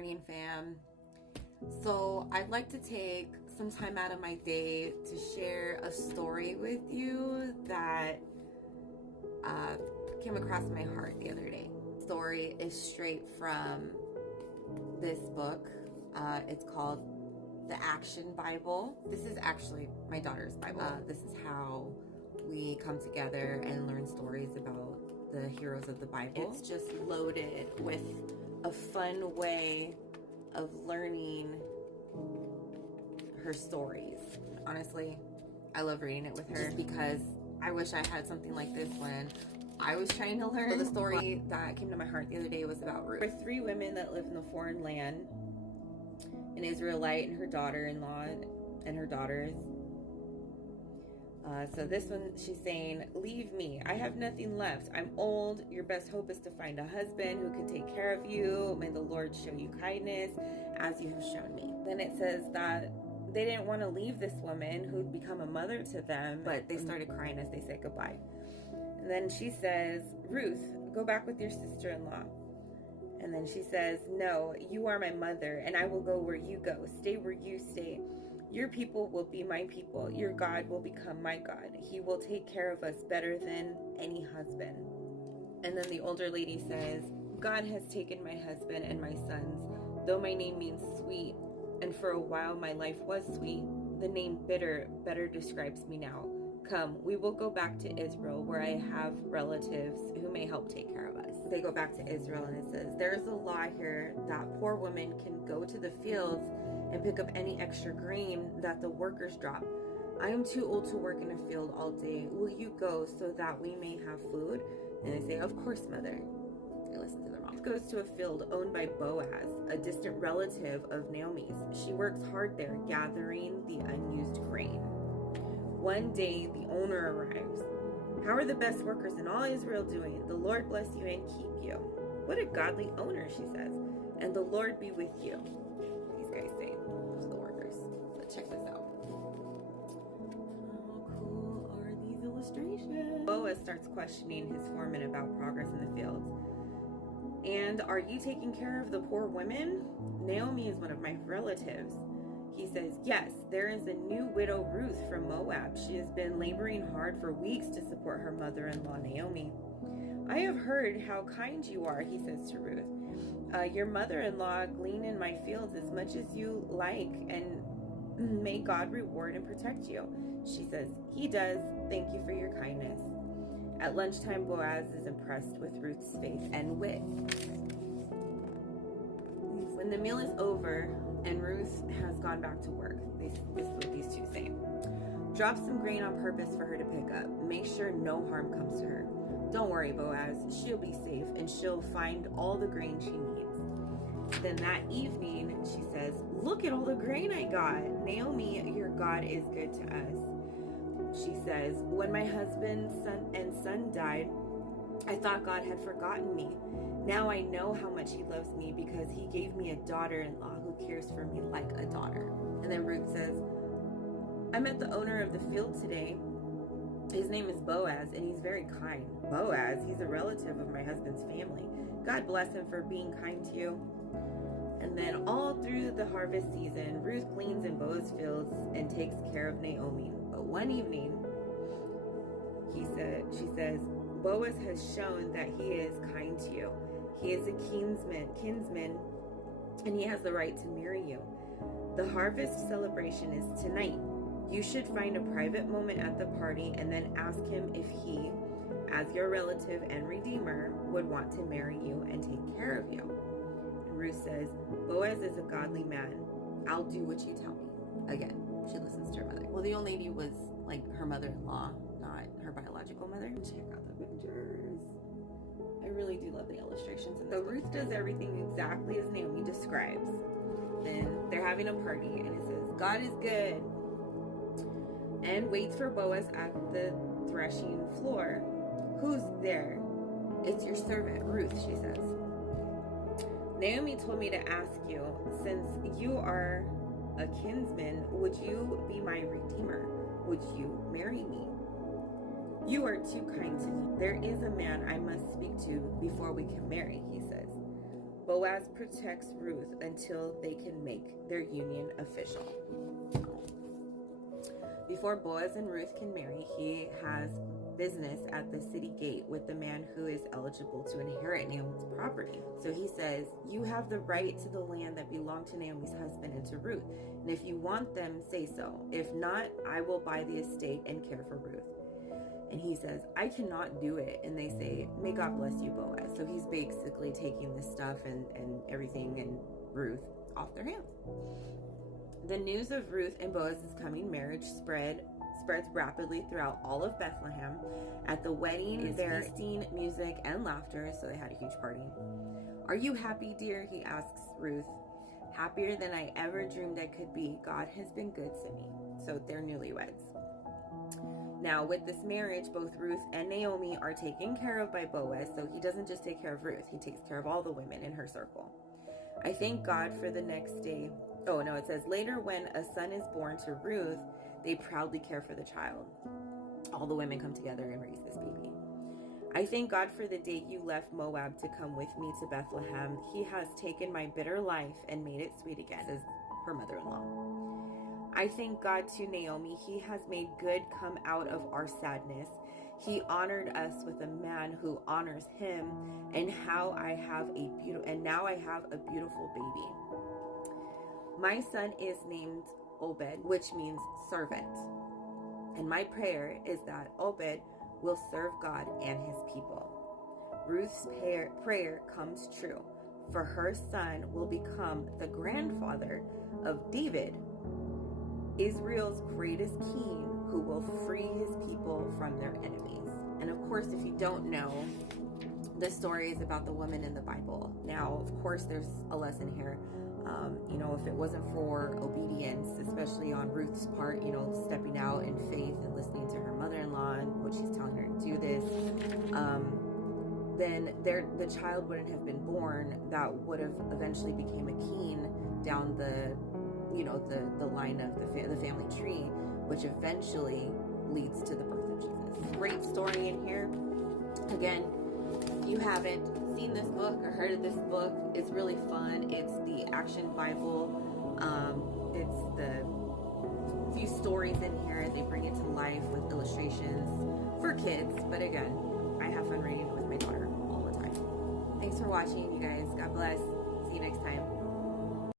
morning, fam. So I'd like to take some time out of my day to share a story with you that came across my heart the other day. The story is straight from this book. It's called The Action Bible. This is actually my daughter's Bible. This is how we come together and learn stories about the heroes of the Bible. It's just loaded with a fun way of learning her stories. Honestly, I love reading it with her just because I wish I had something like this when I was trying to learn. So the story that came to my heart the other day was about Ruth. There were 3 women that live in the foreign land, an Israelite and her daughter-in-law and her daughters. So this one, she's saying, "Leave me. I have nothing left. I'm old. Your best hope is to find a husband who can take care of you. May the Lord show you kindness as you have shown me." Then it says that they didn't want to leave this woman who'd become a mother to them, but they started crying as they said goodbye. And then she says, "Ruth, go back with your sister-in-law." And then she says, "No, you are my mother, and I will go where you go. Stay where you stay. Your people will be my people. Your God will become my God. He will take care of us better than any husband." And then the older lady says, "God has taken my husband and my sons. Though my name means sweet, and for a while my life was sweet, the name bitter better describes me now. Come, we will go back to Israel, where I have relatives who may help take care of us." They go back to Israel, and it says, "There's a law here that poor women can go to the fields and pick up any extra grain that the workers drop. I am too old to work in a field all day. Will you go so that we may have food?" And they say, "Of course, mother." They listen to their mom. Ruth goes to a field owned by Boaz, a distant relative of Naomi's. She works hard there, gathering the unused grain. One day, the owner arrives. "How are the best workers in all Israel doing? The Lord bless you and keep you." "What a godly owner," she says. "And the Lord be with you." These guys say, those are the workers. So check this out. How cool are these illustrations? Boaz starts questioning his foreman about progress in the fields. "And are you taking care of the poor women? Naomi is one of my relatives." He says, "Yes, there is a new widow, Ruth, from Moab. She has been laboring hard for weeks to support her mother-in-law, Naomi." "I have heard how kind you are," he says to Ruth. Your mother-in-law glean in my fields as much as you like, and may God reward and protect you." She says, "He does. Thank you for your kindness." At lunchtime, Boaz is impressed with Ruth's faith and wit. When the meal is over and Ruth has gone back to work, this is what these two say. "Drop some grain on purpose for her to pick up. Make sure no harm comes to her. Don't worry, Boaz. She'll be safe and she'll find all the grain she needs." Then that evening, she says, "Look at all the grain I got. Naomi, your God is good to us." She says, "When my husband and son died, I thought God had forgotten me. Now I know how much he loves me because he gave me a daughter-in-law who cares for me like a daughter." And then Ruth says, "I met the owner of the field today. His name is Boaz, and he's very kind." "Boaz? He's a relative of my husband's family. God bless him for being kind to you." And then all through the harvest season, Ruth gleans in Boaz's fields and takes care of Naomi. But one evening, she says, "Boaz has shown that he is kind to you. He is a kinsman, and he has the right to marry you. The harvest celebration is tonight. You should find a private moment at the party and then ask him if he, as your relative and redeemer, would want to marry you and take care of you." And Ruth says, "Boaz is a godly man. I'll do what you tell me." Again, she listens to her mother. Well, the old lady was like her mother-in-law, not her biological mother. Check out the pictures. I really do love the illustrations. So Ruth does everything exactly as Naomi describes. Then they're having a party, and it says, "God is good," and waits for Boaz at the threshing floor. "Who's there?" "It's your servant, Ruth," she says. "Naomi told me to ask you, since you are a kinsman, would you be my redeemer? Would you marry me?" "You are too kind to me. There is a man I must speak to before we can marry," he says. Boaz protects Ruth until they can make their union official. Before Boaz and Ruth can marry, he has business at the city gate with the man who is eligible to inherit Naomi's property. So he says, you have the right to the land that belonged to Naomi's husband and to Ruth. And if you want them, say so. If not, I will buy the estate and care for Ruth. And he says, I cannot do it. And they say, may God bless you, Boaz. So he's basically taking this stuff and everything and Ruth off their hands. The news of Ruth and Boaz's coming marriage spreads rapidly throughout all of Bethlehem. At the wedding, there's feasting, music, and laughter, so they had a huge party. Are you happy, dear? He asks Ruth. Happier than I ever dreamed I could be. God has been good to me. So they're newlyweds. Now, with this marriage, both Ruth and Naomi are taken care of by Boaz, so he doesn't just take care of Ruth, he takes care of all the women in her circle. I thank God for the next day. Oh, no, it says, later when a son is born to Ruth, they proudly care for the child. All the women come together and raise this baby. I thank God for the day you left Moab to come with me to Bethlehem. He has taken my bitter life and made it sweet again, says her mother-in-law. I thank God to Naomi. He has made good come out of our sadness. He honored us with a man who honors him, and now I have a beautiful baby. My son is named Obed, which means servant. And my prayer is that Obed will serve God and his people. Ruth's prayer comes true, for her son will become the grandfather of David, Israel's greatest king, who will free his people from their enemies. And of course, if you don't know, this story is about the women in the Bible. Now, of course, there's a lesson here. If it wasn't for obedience, especially on Ruth's part, stepping out in faith and listening to her mother-in-law and what she's telling her to do this, then the child wouldn't have been born that would have eventually became a king down the line of the family tree, which eventually leads to the birth of Jesus. Great story in here. Again, if you haven't seen this book or heard of this book, it's really fun. It's the Action Bible. It's the few stories in here. They bring it to life with illustrations for kids. But again, I have fun reading it with my daughter all the time. Thanks for watching, you guys. God bless. See you next time.